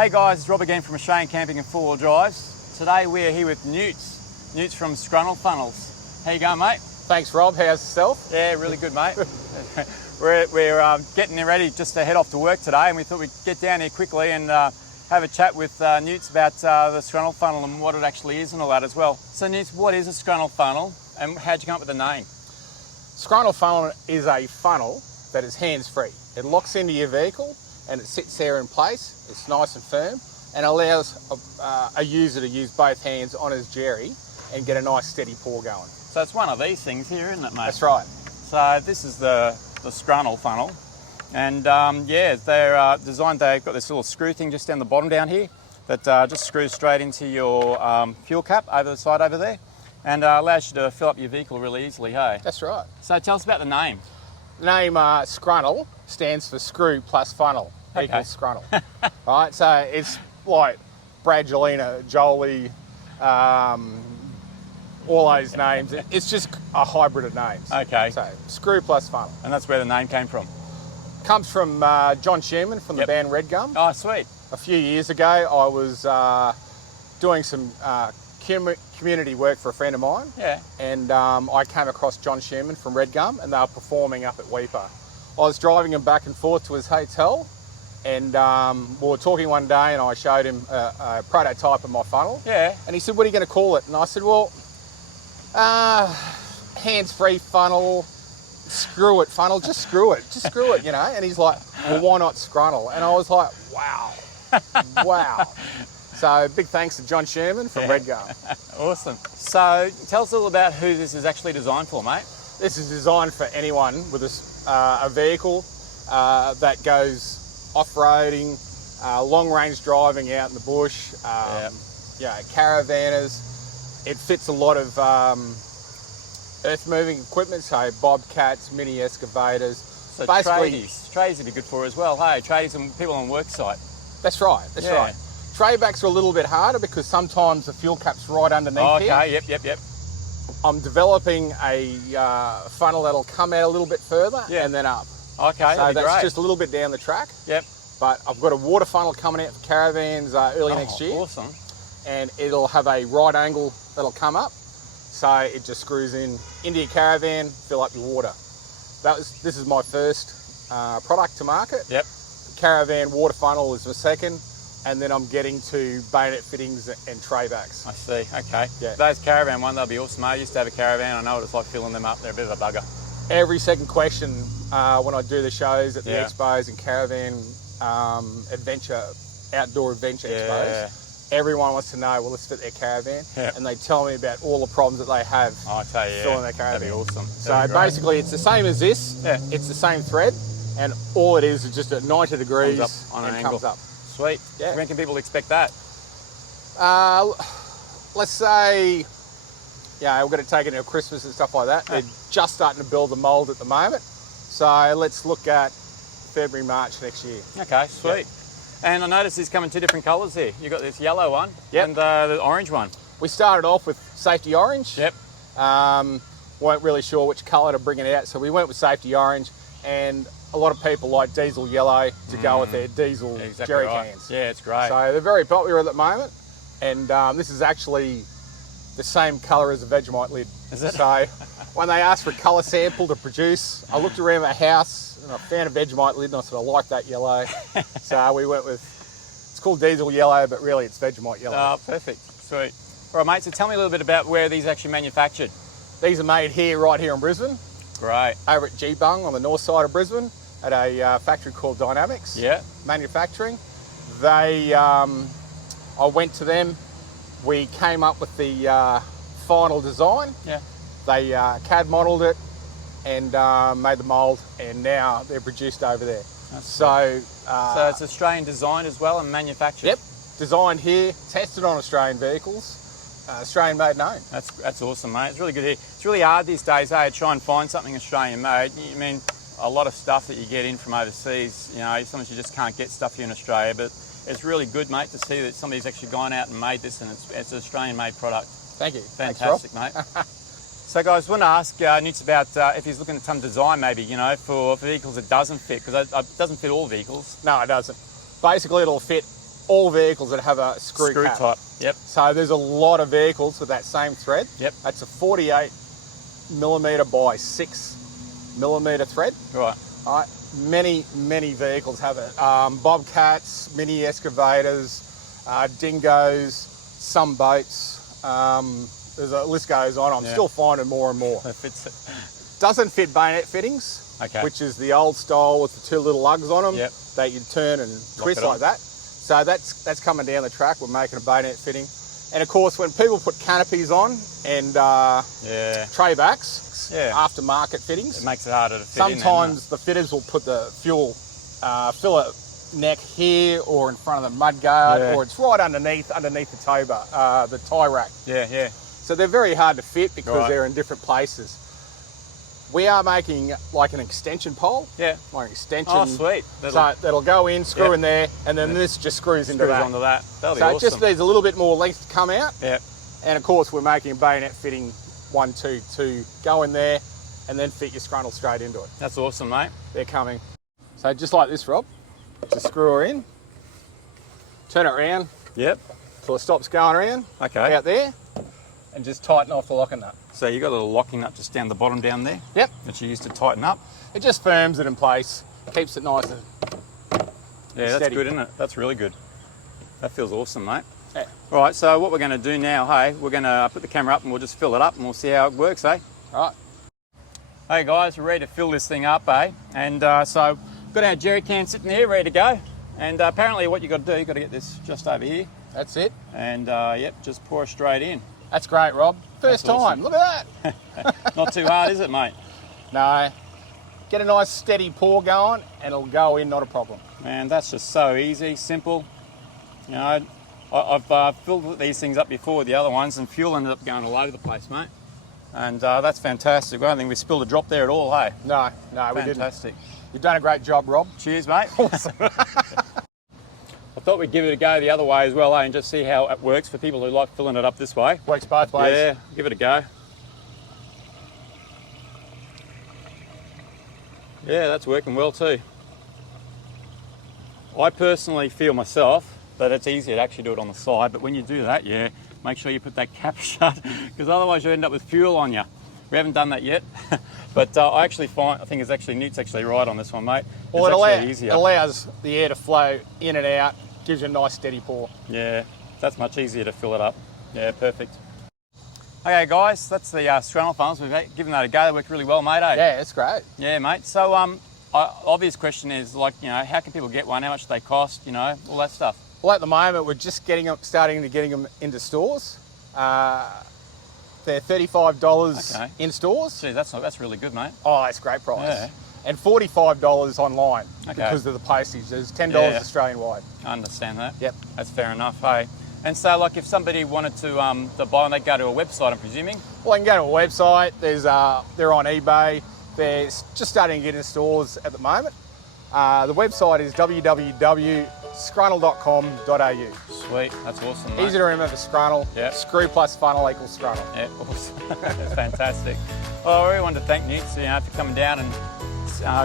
Hey guys, it's Rob again from Australian Camping and Four-Wheel Drives. Today we're here with Newt from Scrunnel Funnels. How you going, mate? Thanks, Rob. How's yourself? Yeah, really good, mate. we're getting ready just to head off to work today, and we thought we'd get down here quickly and have a chat with Newt about the Scrunnel funnel and what it actually is and all that as well. So Newt, what is a Scrunnel funnel and how'd you come up with the name? Scrunnel funnel is a funnel that is hands-free. It locks into your vehicle and it sits there in place. It's nice and firm and allows a user to use both hands on his jerry and get a nice steady pour going. So it's one of these things here, isn't it, mate? That's right. So this is the Scrunnel funnel. And yeah, they're designed, they've got this little screw thing just down the bottom down here that just screws straight into your fuel cap over the side over there and allows you to fill up your vehicle really easily, hey? That's right. So tell us about the name. The name Scrunnel stands for screw plus funnel equals Scrunnel. Right, so it's like Bradgelina, Jolie, all those names. It's just a hybrid of names. Okay. So screw plus funnel. And that's where the name came from? Comes from John Schumann from the band Red Gum. Oh, sweet. A few years ago, I was doing some community work for a friend of mine. Yeah. And I came across John Schumann from Red Gum, and they were performing up at Weeper. I was driving him back and forth to his hotel, and we were talking one day, and I showed him a prototype of my funnel. Yeah. And he said, "What are you going to call it?" And I said, "Well, hands-free funnel. Screw it, funnel, just screw it, you know." And he's like, "Well, why not Scrunnel?" And I was like, wow, wow. So big thanks to John Sherman from Red Gum. Awesome. So tell us a little about who this is actually designed for, mate. This is designed for anyone with a vehicle that goes off-roading, long-range driving out in the bush, caravanners. It fits a lot of earth-moving equipment, so bobcats, mini excavators. So tradies would be good for as well. Hey, tradies and people on worksite. That's right. That's right. Tray backs are a little bit harder because sometimes the fuel cap's right underneath here. Okay. Yep. I'm developing a funnel that'll come out a little bit further and then up. Okay. So that's great. just a little bit down the track. Yep. But I've got a water funnel coming out for caravans early next year. Awesome. And it'll have a right angle that'll come up. So it just screws into your caravan, fill up your water. This is my first product to market. Yep. The caravan water funnel is the second, and then I'm getting to bayonet fittings and tray backs. I see. Okay. Yeah. Those caravan ones, they'll be awesome. I used to have a caravan. I know what it's like filling them up. They're a bit of a bugger. Every second question when I do the shows at the expos and caravan outdoor adventure expos. Everyone wants to know, well, let's fit their caravan, and they tell me about all the problems that they have filling their caravan. That'd be awesome. So basically, it's the same as this. Yeah. It's the same thread, and all it is just at 90 degrees comes up on an angle. Comes up. Sweet. Yeah. When can people expect that? Let's say, we're going to take it into Christmas and stuff like that. They're just starting to build the mould at the moment. So let's look at February, March next year. Okay, sweet. Yeah. And I noticed these come in two different colours here. You've got this yellow one and the orange one. We started off with safety orange. Yep. Weren't really sure which colour to bring it out, so we went with safety orange, and a lot of people like diesel yellow to go with their diesel jerry cans. Yeah, it's great. So they're very popular at the moment, and this is actually the same colour as a Vegemite lid. Is it? So when they asked for a colour sample to produce, I looked around my house and I found a Vegemite lid and I said, I like that yellow. So we went with, it's called diesel yellow, but really it's Vegemite yellow. Oh, perfect. Sweet. All right, mate, so tell me a little bit about where these are actually manufactured. These are made right here in Brisbane. Great. Over at Geebung on the north side of Brisbane at a factory called Dynamics Manufacturing. They, I went to them. We came up with the final design. Yeah. They CAD modelled it and made the mould, and now they're produced over there. So it's Australian designed as well and manufactured? Yep, designed here, tested on Australian vehicles, Australian made and owned. That's awesome, mate. It's really good here. It's really hard these days, to try and find something Australian made. I mean, a lot of stuff that you get in from overseas, sometimes you just can't get stuff here in Australia, but it's really good, mate, to see that somebody's actually gone out and made this, and it's an Australian made product. Thank you. Fantastic, thanks, mate. So guys, I want to ask Newt about if he's looking at some design maybe, for vehicles that doesn't fit, because it doesn't fit all vehicles. No, it doesn't. Basically, it'll fit all vehicles that have a screw cap. type. Yep. So there's a lot of vehicles with that same thread. Yep. That's a 48mm by 6mm thread. Right. Right. Many vehicles have it. Bobcats, mini excavators, dingoes, some boats. There's a list goes on. I'm still finding more and more. That fits it. Doesn't fit bayonet fittings, which is the old style with the 2 little lugs on them that you turn and twist like that. So that's coming down the track. We're making a bayonet fitting. And of course, when people put canopies on and tray backs, aftermarket fittings, it makes it harder to fit sometimes the fitters will put the fuel fillet neck here or in front of the mudguard, or it's right underneath the tow bar, the tie rack. Yeah. So they're very hard to fit because they're in different places. We are making like an extension pole. Yeah. Like an extension. Oh, sweet. That'll go in, screw in there, and then this just screws into that. Onto that. That'll be awesome. So it just needs a little bit more length to come out. Yeah. And of course, we're making a bayonet fitting 1, 2 to go in there, and then fit your scrunnel straight into it. That's awesome, mate. They're coming. So just like this, Rob. Just screw her in, turn it around. Yep. Till it stops going around. Okay. Out there. And just tighten off the locking nut. So you've got a little locking nut just down the bottom down there? Yep. That you use to tighten up? It just firms it in place, keeps it nice and that's steady. Good, isn't it? That's really good. That feels awesome, mate. Yeah. All right, so what we're going to do now, hey, we're going to put the camera up and we'll just fill it up and we'll see how it works, eh? All right. Hey guys, we're ready to fill this thing up, eh? And so we've got our jerry can sitting here ready to go. And apparently what you've got to do, you've got to get this just over here. That's it. And just pour it straight in. That's great, Rob. First time, awesome. Look at that. Not too hard, is it, mate? No. Get a nice steady pour going and it'll go in, not a problem. Man, that's just so easy, simple. You know, I've filled these things up before with the other ones and fuel ended up going all over the place, mate. And that's fantastic. I don't think we spilled a drop there at all, hey? No, we didn't. Fantastic. You've done a great job, Rob. Cheers, mate. Awesome. I thought we'd give it a go the other way as well, eh, and just see how it works for people who like filling it up this way. Works both ways. Yeah, give it a go. Yeah, that's working well too. I personally feel myself that it's easier to actually do it on the side, but when you do that, make sure you put that cap shut, because otherwise you end up with fuel on you. We haven't done that yet, but I think it's actually Newt's actually right on this one, mate. Well, it allows the air to flow in and out, gives you a nice steady pour. Yeah, that's much easier to fill it up. Yeah, perfect. Okay, guys, that's the Scrunnel funnels. We've given that a go. They work really well, mate. Eh? Yeah, it's great. Yeah, mate. So, obvious question is how can people get one? How much do they cost? All that stuff. Well, at the moment, we're just starting to getting them into stores. They're $35 in stores. Gee, that's really good, mate. Oh, it's a great price. Yeah. And $45 online because of the postage. There's $10 Australian-wide. I understand that. Yep. That's fair enough, hey? And so, if somebody wanted to buy one, they'd go to a website, I'm presuming? Well, they can go to a website. They're on eBay. They're just starting to get in stores at the moment. The website is www.scrunnel.com.au. Sweet, that's awesome, mate. Easy to remember, Scrunnel. Yep. Screw plus funnel equals Scrunnel. Yeah, awesome. That's fantastic. Well, I really wanted to thank Newt for coming down and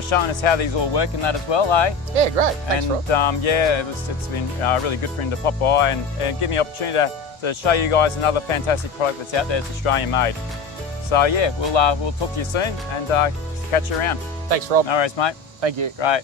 showing us how these all work and that as well, eh? Yeah, great. Thanks, Rob. It's been really good for him to pop by and give me the opportunity to show you guys another fantastic product that's out there that's Australian made. So yeah, we'll talk to you soon and catch you around. Thanks, Rob. No worries, mate. Thank you. Great.